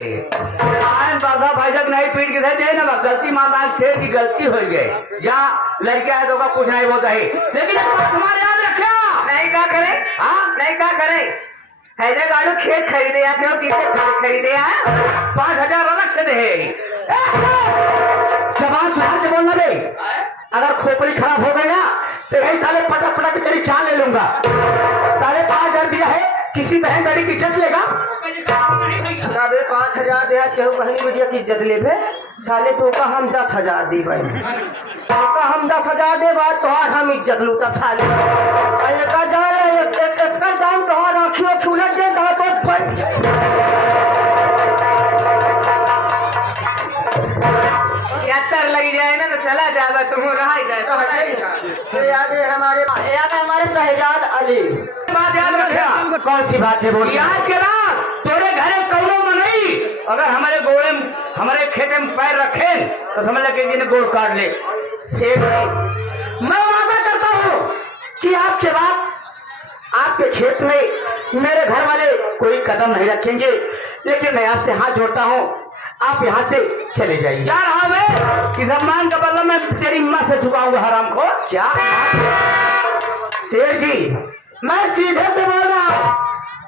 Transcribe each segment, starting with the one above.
बाधा भाई जब नहीं पीट के दे ना गलती माता शेर की गलती हो गई जहाँ लड़के आए तो का कुछ नहीं बोलता है, लेकिन एक बात तुम्हारे याद रखा नहीं क्या करे, हाँ नहीं क्या करे। हैदे गाड़ू खेत खरीदे आते हो, किसे खरीदे आए 5,000 अलग से दे। जबान सुधार के बोलना बे, अगर खोपड़ी खराब हो गई ना तो यही साले पटक पटक के तेरी छान ले लूंगा। 5,500 दिया है, किसी बहन गाड़ी की इज्जत लेगा? 5,000 दिया केहू बहनी बेटिया की इज्जत ले बे साले तो का हम 10,000 दी भाई, तो हम 10,000 दे बाद तोहार हम इज्जत लूटा साले का जा रे एक दाम तोहार आँखियों छूलट दे दांत लगी जाए ना तो चला जाएगा तुम रहा जाए। याद है हमारे शहजाद अली बात याद रखा। कौन सी बात है बोली? आज के बाद तेरे घरे कौनो में नहीं, अगर हमारे गोड़े हमारे खेते में पैर रखे तो समझ लगे कि गोड़ काट ले। सेठ मैं वादा करता हूँ कि आज के बाद आपके खेत में मेरे घर वाले कोई कदम नहीं रखेंगे, लेकिन मैं आपसे हाथ जोड़ता हूँ, आप यहाँ से चले जाइए। क्या रहा मैं कि सम्मान का बदला मैं तेरी माँ से झुकाऊंगा हराम को? क्या शेर जी मैं सीधे से बोल रहा हूँ,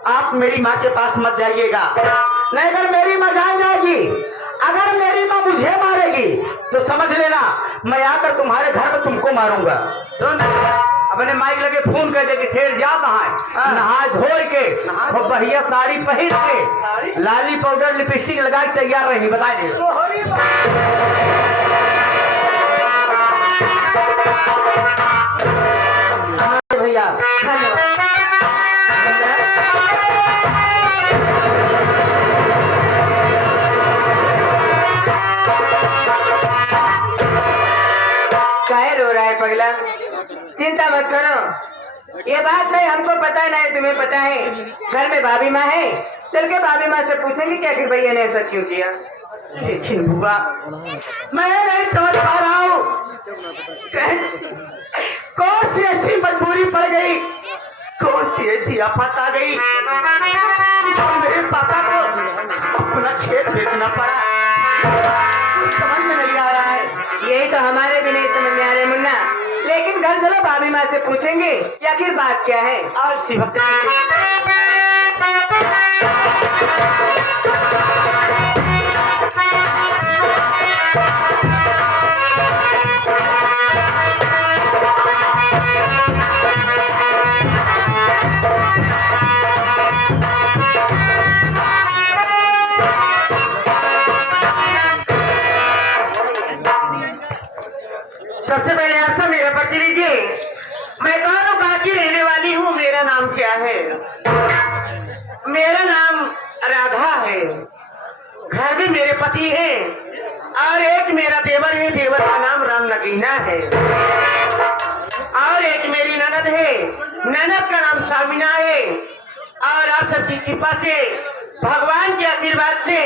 आप मेरी माँ के पास मत जाइएगा, नहीं अगर मेरी माँ जान जाएगी, अगर मेरी माँ मुझे मारेगी तो समझ लेना मैं आकर तुम्हारे घर में तुमको मारूंगा। अपने माइक लगे फोन कर दे कि शेर जा कहाँ है, नहा धो के वो बढ़िया साड़ी पहन के लाली पाउडर लिपस्टिक लगा के तैयार रही, बता दे। भैया काहे रो रहा है पगला? चिंता मत करो, ये बात नहीं हमको पता नहीं तुम्हें पता है। घर में भाभी माँ है, चल के भाभी माँ से पूछेंगे कि आखिर भैया ने ऐसा क्यों किया। लेकिन बुआ मैं नहीं समझ पा रहा हूँ कौन सी ऐसी मजबूरी पड़ गई, कौन सी ऐसी आफत आ गई जो मेरे पापा को अपना खेत बेचना पड़ा, कुछ समझ में नहीं आ रहा है। यही तो हमारे भी नहीं समझ में आ रहे मुन्ना, लेकिन घर चलो भाभी माँ से पूछेंगे कि आखिर बात क्या है। और शिवक सबसे पहले आप सब मेरा परिचय लीजिए। मैं कौन कहाँ की रहने वाली हूँ, मेरा नाम क्या है? मेरा नाम राधा है, घर में मेरे पति हैं और एक मेरा देवर है, देवर का नाम राम नगीना है, और एक मेरी ननद है, ननद का नाम सामिना है, और आप सबकी कृपा से भगवान के आशीर्वाद से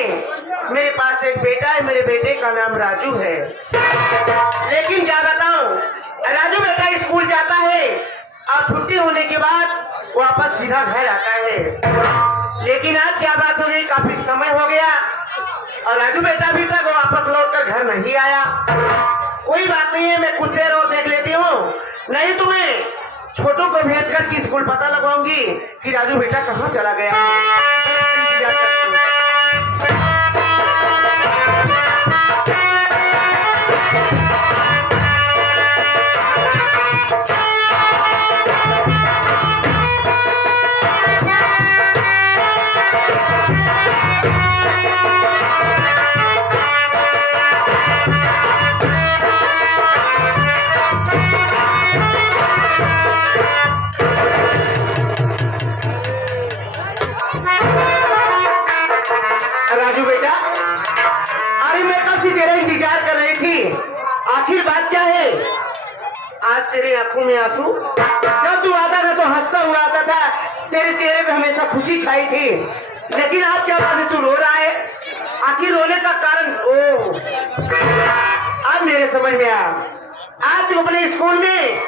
मेरे पास एक बेटा है, मेरे बेटे का नाम राजू है। लेकिन क्या बताऊं, राजू बेटा स्कूल जाता है और छुट्टी होने के बाद वापस सीधा घर आता है। लेकिन आज क्या बात हो गई, काफी समय हो गया और राजू बेटा अभी तक वापस लौटकर घर नहीं आया। कोई बात नहीं है, मैं कुछ देर और देख लेती हूँ, नहीं तो मैं छोटों को भेज कर की स्कूल पता लगवाऊंगी कि राजू बेटा कहाँ चला गया है। राजू बेटा, अरे मैं कब से तेरा इंतजार कर रही थी, आखिर बात क्या है? आज तेरी आंखों में आंसू, जब तू आता था तो हंसता हुआ आता था, तेरे चेहरे पे हमेशा खुशी छाई थी, लेकिन आज क्या बात है तू रो रहा है? आखिर रोने का कारण? ओ अब मेरे समझ में आया, आज तू अपने स्कूल में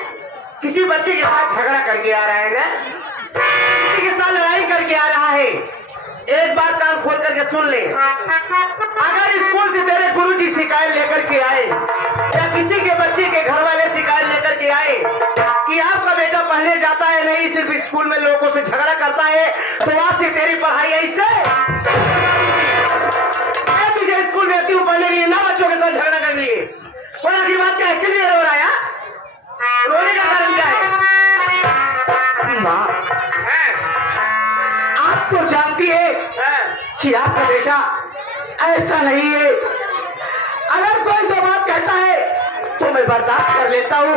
किसी बच्चे के साथ झगड़ा करके आ रहा है ना, किसी के साथ लड़ाई करके आ रहा है, एक बात कान खोल करके सुन ले, अगर स्कूल से तेरे गुरुजी शिकायत लेकर के आए या किसी के बच्चे के घर वाले शिकायत लेकर के आए कि आपका बेटा पढ़ने जाता है नहीं, सिर्फ स्कूल में लोगों से झगड़ा करता है, तो आज से तेरी पढ़ाई ऐसे तुझे स्कूल में आती हूँ पढ़ने के लिए, ना बच्चों के साथ झगड़ा करने के लिए। बोला की बात क्या है, किस लिए रो रहा है? रोने का कारण क्या है? माँ आप तो जानती है कि आपका बेटा ऐसा नहीं है। अगर कोई दो बात कहता है तो मैं बर्दाश्त कर लेता हूँ,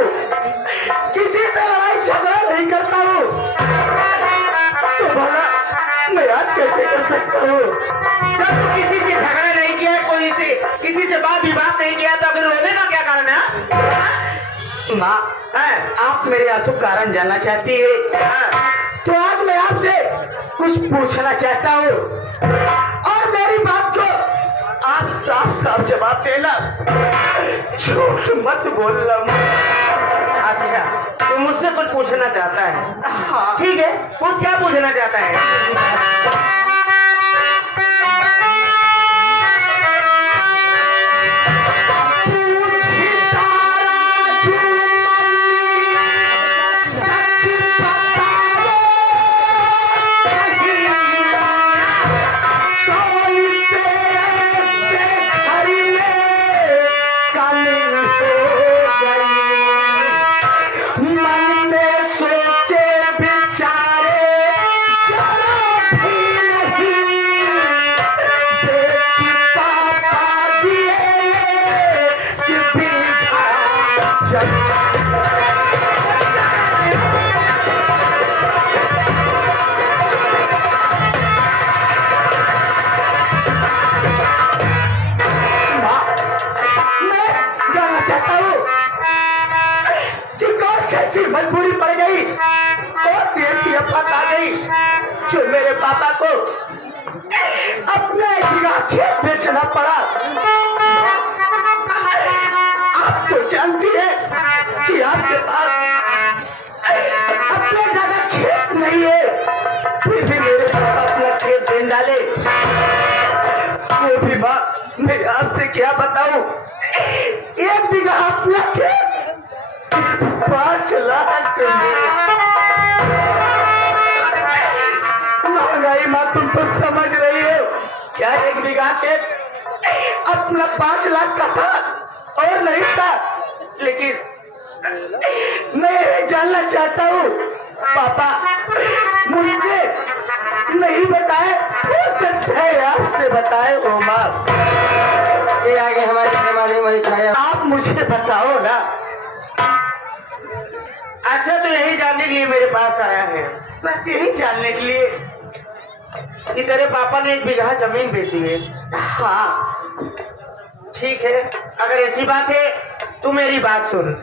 किसी से लड़ाई झगड़ा नहीं करता हूँ। तो भला मैं आज कैसे कर सकता हूँ? जब तू किसी से झगड़ा नहीं किया, कोई से किसी से बात विवाद नहीं किया, तो अगर रोने का क्या कारण है? माँ आप मेरे आंसू कारण जानना चाहती है तो आज मैं आपसे कुछ पूछना चाहता हूँ और मेरी बात को आप साफ साफ जवाब देना, झूठ मत बोलना। अच्छा, तू मुझसे कुछ पूछना चाहता है? हाँ ठीक है, कुछ क्या पूछना चाहता है? मजबूरी पड़ गई तो ऐसी अफवाह आ गई जो मेरे पापा को अपने खेत बेचना पड़ा। आप तो जानती है कि आपके पास अपने ज्यादा खेत नहीं है, फिर भी मेरे पापा अपना खेत बेच डाले। वो भी माँ मैं आपसे क्या बताऊं, 1 बीघा अपना खेत 5 लाख महंगाई। माँ तुम तो समझ रही हो क्या, 1 बीघा के अपना 5 लाख का था और नहीं था। लेकिन मैं ये जानना चाहता हूँ पापा मुझसे नहीं बताए, हो सकता है आपसे बताए हो। माँ ये आगे हमारी छाया, आप मुझे बताओ ना। अच्छा, तो यही जानने के लिए मेरे पास आया है? बस यही जानने के लिए कि तेरे पापा ने 1 बीघा जमीन बेची है। हाँ ठीक है, अगर ऐसी बात है तू मेरी बात सुन।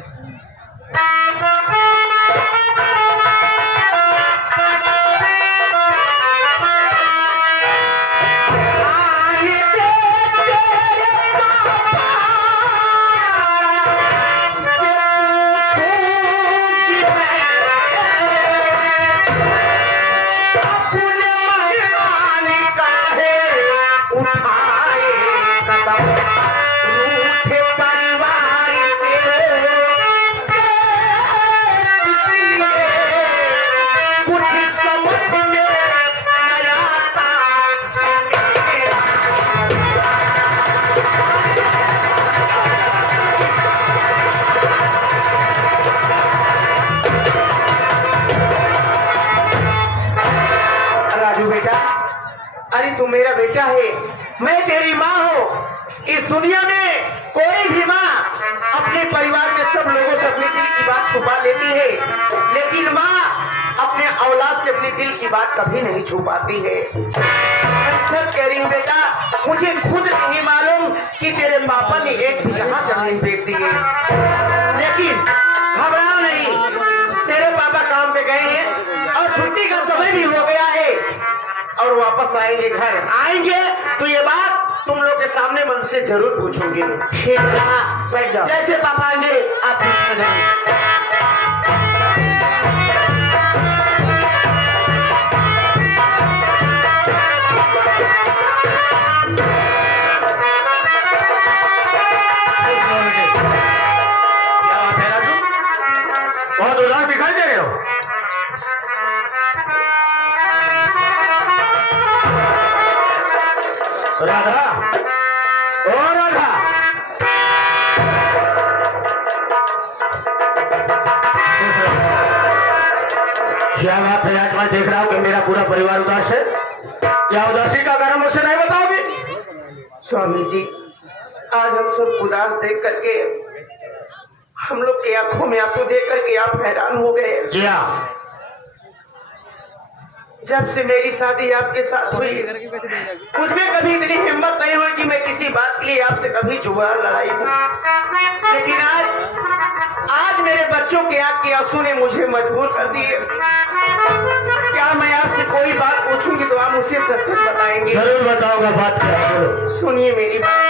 अरे तू मेरा बेटा है, मैं तेरी माँ हूँ। इस दुनिया में कोई भी माँ अपने परिवार के सब लोगों से अपने दिल की बात छुपा लेती है, लेकिन माँ अपने औलाद से अपने दिल की बात कभी नहीं छुपाती है। मैं सच कह रही हूँ बेटा, मुझे खुद नहीं मालूम कि तेरे पापा ने 1 बीघा जमीन बेच दी है, लेकिन घबराओ नहीं, तेरे पापा काम पे गए हैं और छुट्टी का समय भी हो गया है और वापस आएंगे। घर आएंगे तो ये बात तुम लोग के सामने मैं उनसे जरूर पूछूंगी। ठीक है, बैठ जाओ। जैसे पापा आएंगे आप राधा, ओ राधा, क्या बात है? आज मैं देख रहा हूँ कि मेरा पूरा परिवार उदास है। क्या उदासी का कारण मुझसे नहीं बताओगे? स्वामी जी, आज हम सब उदास देख करके, हम लोग की आंखों में आंसू देख करके आप हैरान हो गए। जी हाँ। जब से मेरी शादी आपके साथ हुई, उसमें कभी इतनी हिम्मत नहीं हुई कि मैं किसी बात के लिए आपसे कभी जुबान लड़ाई हूँ। लेकिन आज मेरे बच्चों के आंख के आंसू ने मुझे मजबूर कर दिए। क्या मैं आपसे कोई बात पूछूंगी तो आप मुझसे सच सच बताएंगे? जरूर बताऊंगा, बात क्या है? सुनिए मेरी बात।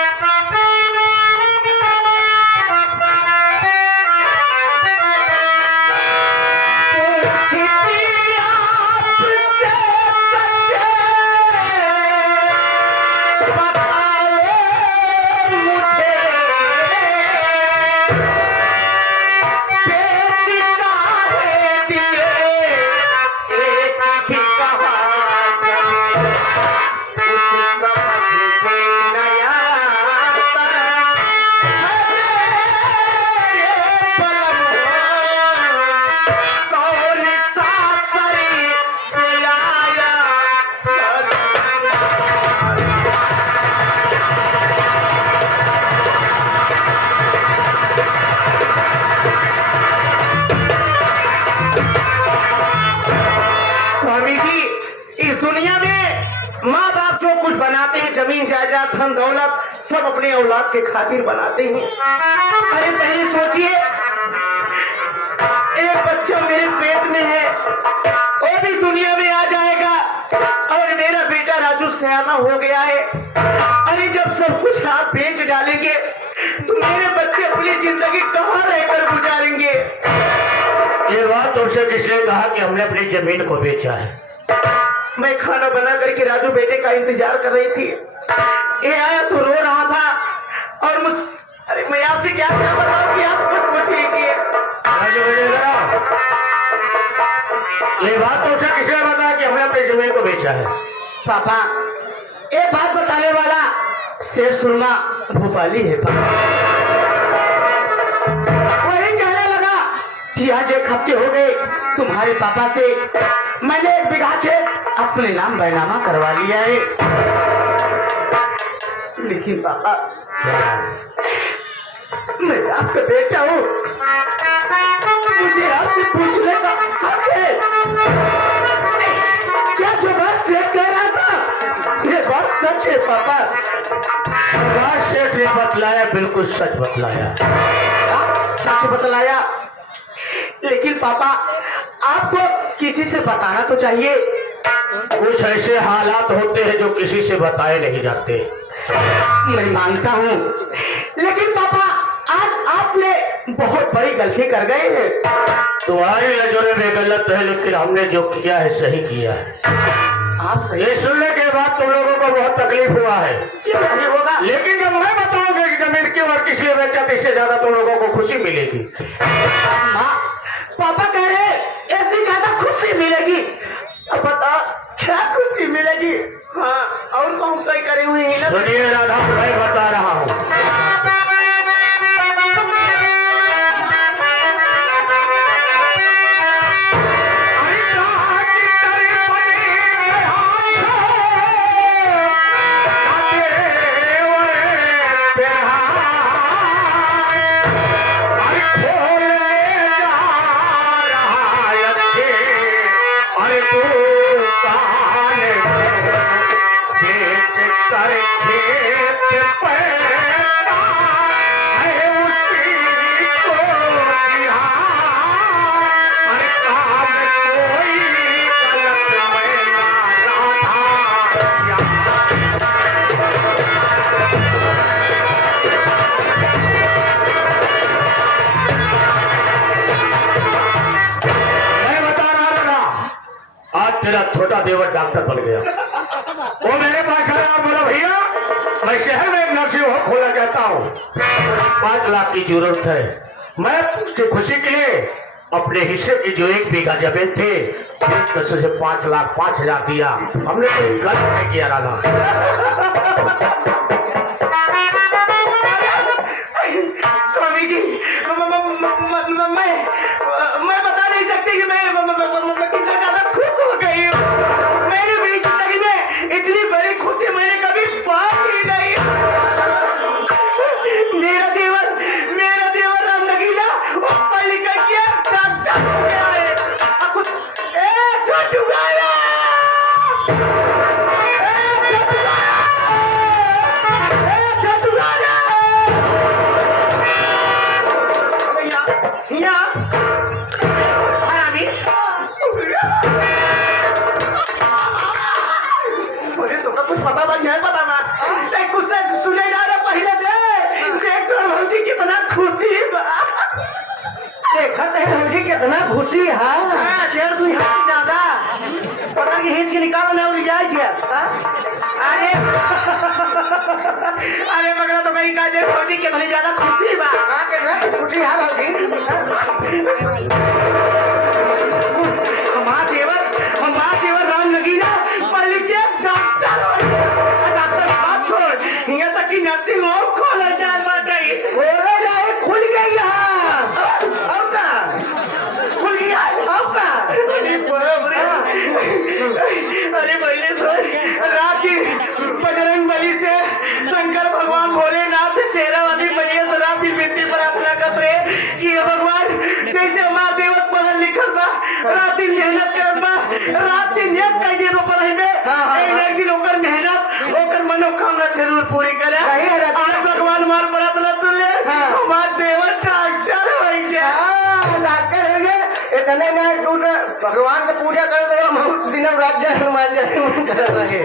जमीन जायदाद धन दौलत सब अपने औलाद के खातिर बनाते हैं। अरे पहले सोचिए, एक बच्चा मेरे पेट में है, वो भी दुनिया में आ जाएगा और मेरा बेटा राजू सयाना हो गया है। अरे जब सब कुछ आप बेच डालेंगे तो मेरे बच्चे अपनी जिंदगी कहाँ रहकर गुजारेंगे? ये बात तुमसे किसने कहा कि हमने अपनी जमीन को बेचा है? मैं खाना बना करके राजू बेटे का इंतजार कर रही थी, ये आया तो रो रहा था और अरे मैं आपसे क्या क्या बताऊं कि आप कुछ पूछ लीजिए। राजू बेटे ये बात तुमसे किसने बताया कि हमने अपनी जमीन को बेचा है? पापा, ये बात बताने वाला शेर सुरमा भोपाली है पापा। वही कहने लगा कि आज एक हफ्ते हो गए तुम्हारे पापा से मैंने 1 बीघा खेत अपने नाम बैनामा करवा लिया है। लेकिन पापा, मैं आपका बेटा हूँ, मुझे आपसे पूछने का हक है। क्या जो बात सेठ कह रहा था ये बात सच है पापा? सुभाष सेठ ने बतलाया, बिल्कुल सच बतलाया। सच बतलाया? लेकिन पापा आपको किसी से बताना तो चाहिए। कुछ ऐसे हालात होते हैं जो किसी से बताए नहीं जाते। मैं मानता हूँ, लेकिन पापा आज आपने बहुत बड़ी गलती कर गए हैं। तुम्हारी नजरों में गलत है, लेकिन हमने जो किया है सही किया है। आप सही? ये सुनने के बाद तुम लोगों को बहुत तकलीफ हुआ है। क्यों नहीं होगा? लेकिन जब मैं बताऊंगा कि जमीन क्यों और किस लिए बेचा, तो इससे ज्यादा तुम लोगों को खुशी मिलेगी। पापा कह रहे ऐसे ज्यादा खुशी मिलेगी? अब बता क्या खुशी मिलेगी? हाँ, और कौन तय करे हुए हैं ना? सुनिए राधा, मैं बता रहा हूँ। तेरा छोटा देवर डॉक्टर बन गया। वो मेरे पास आया और बोला, भैया मैं शहर में एक नर्सिंग होम खोलना चाहता हूँ, 5 लाख की जरूरत है। मैं उसकी खुशी के लिए अपने हिस्से की जो 1 बीघा जमीन थे, एक पैसे से 5,05,000 दिया। हमने कोई गलत नहीं किया राधा। स्वामी जी, मैं बता नहीं सकती कि मैं कितना ज्यादा खुश हो गई हूँ। मेरी भी जिंदगी में इतनी बड़ी खुशी मैंने कभी पाई ही नहीं। मेरा देवर राम नगीना वो पढ़ लिख के डॉक्टर हो गया है। अब कुछ छोटू गाया, छोटू गाया कुछ पता नहीं है, पता ना कुछ से सुने जा रहे पहले देख तो भौजी कितना खुशी बा। देखत है भौजी कितना खुशी है। डेढ़ 2 हाथ ज्यादा पता की हिंच के निकाल ना उड़ जाए छे। अरे मगरा तो कहीं का जे भौजी कितनी ज्यादा खुशी बा। हां कितना खुशी है भौजी। हमारा देवर राम नगीना पढ़ लिख के डॉक्टर बात छोड़, यहाँ तक कि नर्सिंग होम खोला जाए बाटे। बोले नहीं खुल गई है। अब का खुल गया। अब का अरे पहले सोच, रात की बजरंग बली से शंकर भगवान भोलेनाथ से शेरावाली मैया से रात की विनती प्रार्थना करते रहे कि हे भगवान जैसे हमारा देवत पढ़ल लिखल बा, रात दिन मेहनत करत बा, रात दिन एक कई दिन पढ़ाई में एक दिन ओकर मेहनत ओकर मनोकामना जरूर पूरी करे। आज भगवान हमार प्रार्थना सुन ले, हमार देवत डॉक्टर हो गया। डॉक्टर हो गए इतने ना टूट भगवान का पूजा कर दो। हम दिन रात जय हनुमान जय कर रहे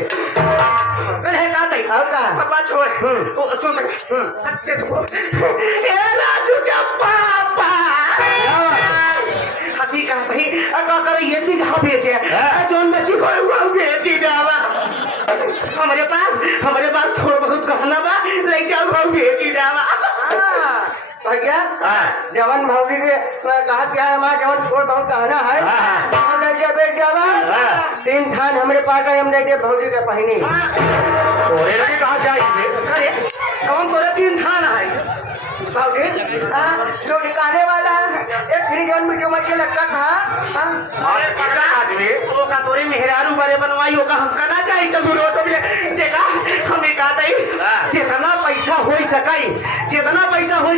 छोड़ सुन अच्छे राजू का पापा हथी का करे ये भी कहा भेजे जोन बच्ची को बेटी डावा हमारे पास थोड़ा बहुत कहना बा ले जाओ बेटी डावा। भैया जवन भौजी के कहा क्या है हमारा जवन थोड़ा बहुत कहना है हम ले जाए बेट जवान 3 थान हमारे पास है, हम दे दे भौजी के पहनी। तोरे लगे कहाँ से आई थे? अरे कौन तोरे 3 थान है भौजी जो निकालने वाला एक फ्री जोन में जो मछली लगता था। अरे पकड़ा आदमी वो का तोरे मेहरारू बड़े बनवाई होगा हम करना चाहिए चल रोड में देखा हमें कहा था जितना पैसा हो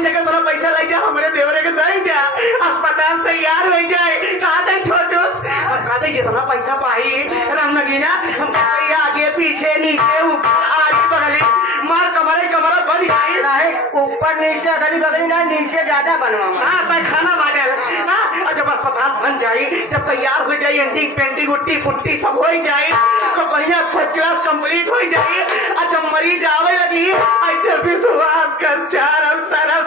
सके उतना पैसा ले जा हमारे देवरे के दे जा अस्पताल तैयार हो जाए। कहा था छोटू हम कहा जितना पैसा पाई राम नगीना हम कहते आगे पीछे नीचे ऊपर आगे बगली मार कमरे बन जाए। नहीं ऊपर नीचे गली बगली ना नीचे ज्यादा बनवा। हाँ खाना बांटे जब अस्पताल बन जाए जब तैयार हो जाए एंटिंग पेंटिंग उट्टी पुट्टी सब हो जाए तो बढ़िया फर्स्ट क्लास कंप्लीट हो जाए। अच्छा मरीज आवे लगी अच्छा विश्वास कर चारों तरफ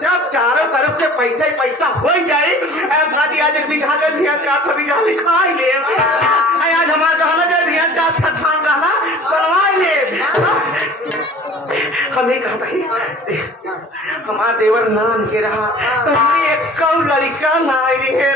जब चारों तरफ से पैसा ही पैसा हो जाए आज 1 बीघा का भिया 400 बीघा लिखा ले आज हमारा कहना जाए भिया 4 थान कहना करवा ले। हमें कहा भाई हमारा देवर नान के रहा तो हमें एक लड़का ना आई है